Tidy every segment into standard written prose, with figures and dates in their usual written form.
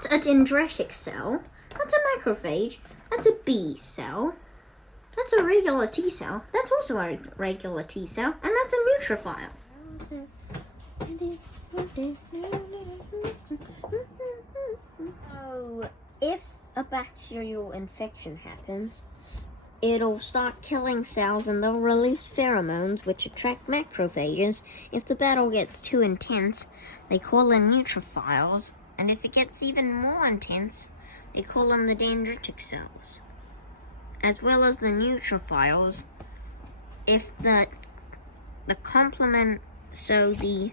That's a dendritic cell. That's a macrophage. That's a B cell. That's a regular T cell. That's also a regular T cell. And that's a neutrophil. So, if a bacterial infection happens, it'll start killing cells and they'll release pheromones which attract macrophages. If the battle gets too intense, they call in neutrophils. And if it gets even more intense, they call them the dendritic cells. As well as the neutrophils, if the complement, so the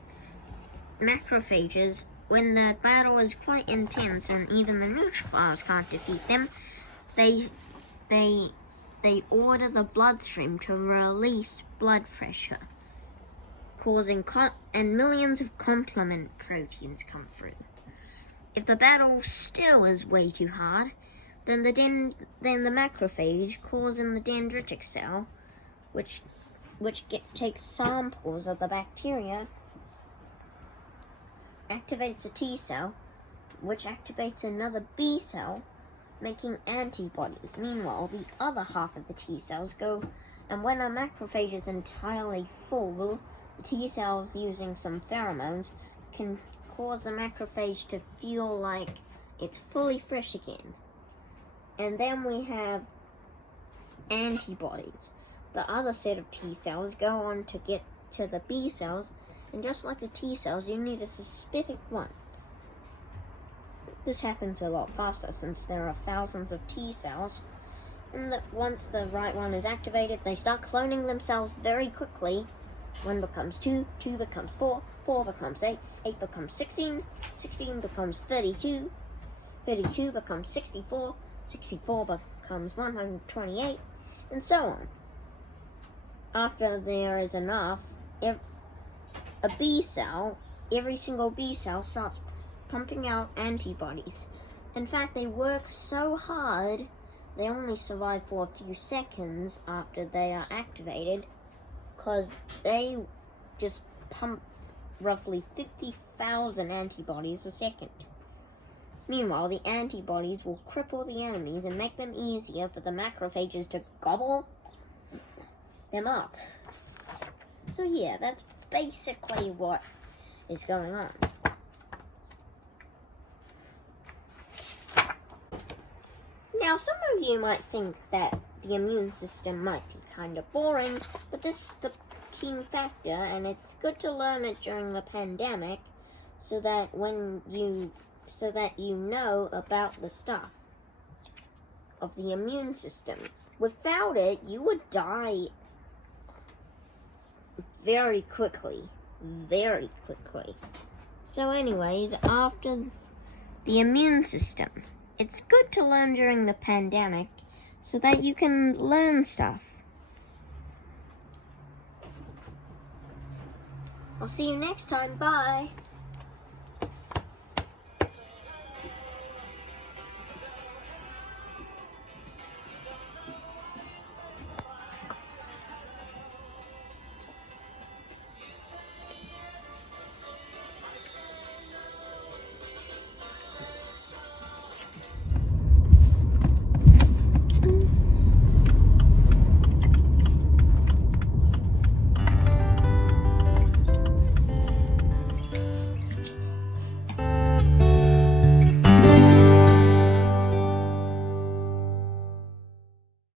macrophages, when the battle is quite intense and even the neutrophils can't defeat them, they order the bloodstream to release blood pressure, causing and millions of complement proteins come through. If the battle still is way too hard, then the macrophage calls in the dendritic cell, which takes samples of the bacteria, activates a T cell, which activates another B cell, making antibodies. Meanwhile, the other half of the T cells go, and when a macrophage is entirely full, the T cells, using some pheromones, can cause the macrophage to feel like it's fully fresh again. And then we have antibodies. The other set of T cells go on to get to the B cells, and just like the T cells, you need a specific one. This happens a lot faster since there are thousands of T cells, and that once the right one is activated, they start cloning themselves very quickly. 1 becomes 2, 2 becomes 4, 4 becomes 8, 8 becomes 16, 16 becomes 32, 32 becomes 64, 64 becomes 128, and so on. After there is enough, a B cell, every single B cell starts pumping out antibodies. In fact, they work so hard, they only survive for a few seconds after they are activated, because they just pump roughly 50,000 antibodies a second. Meanwhile, the antibodies will cripple the enemies and make them easier for the macrophages to gobble them up. So yeah, that's basically what is going on. Now, some of you might think that the immune system might be kind of boring, but this is the key factor, and it's good to learn it during the pandemic so that you know about the stuff of the immune system. Without it, you would die very quickly. Very quickly. So anyways, after the immune system, it's good to learn during the pandemic so that you can learn stuff. I'll see you next time. Bye.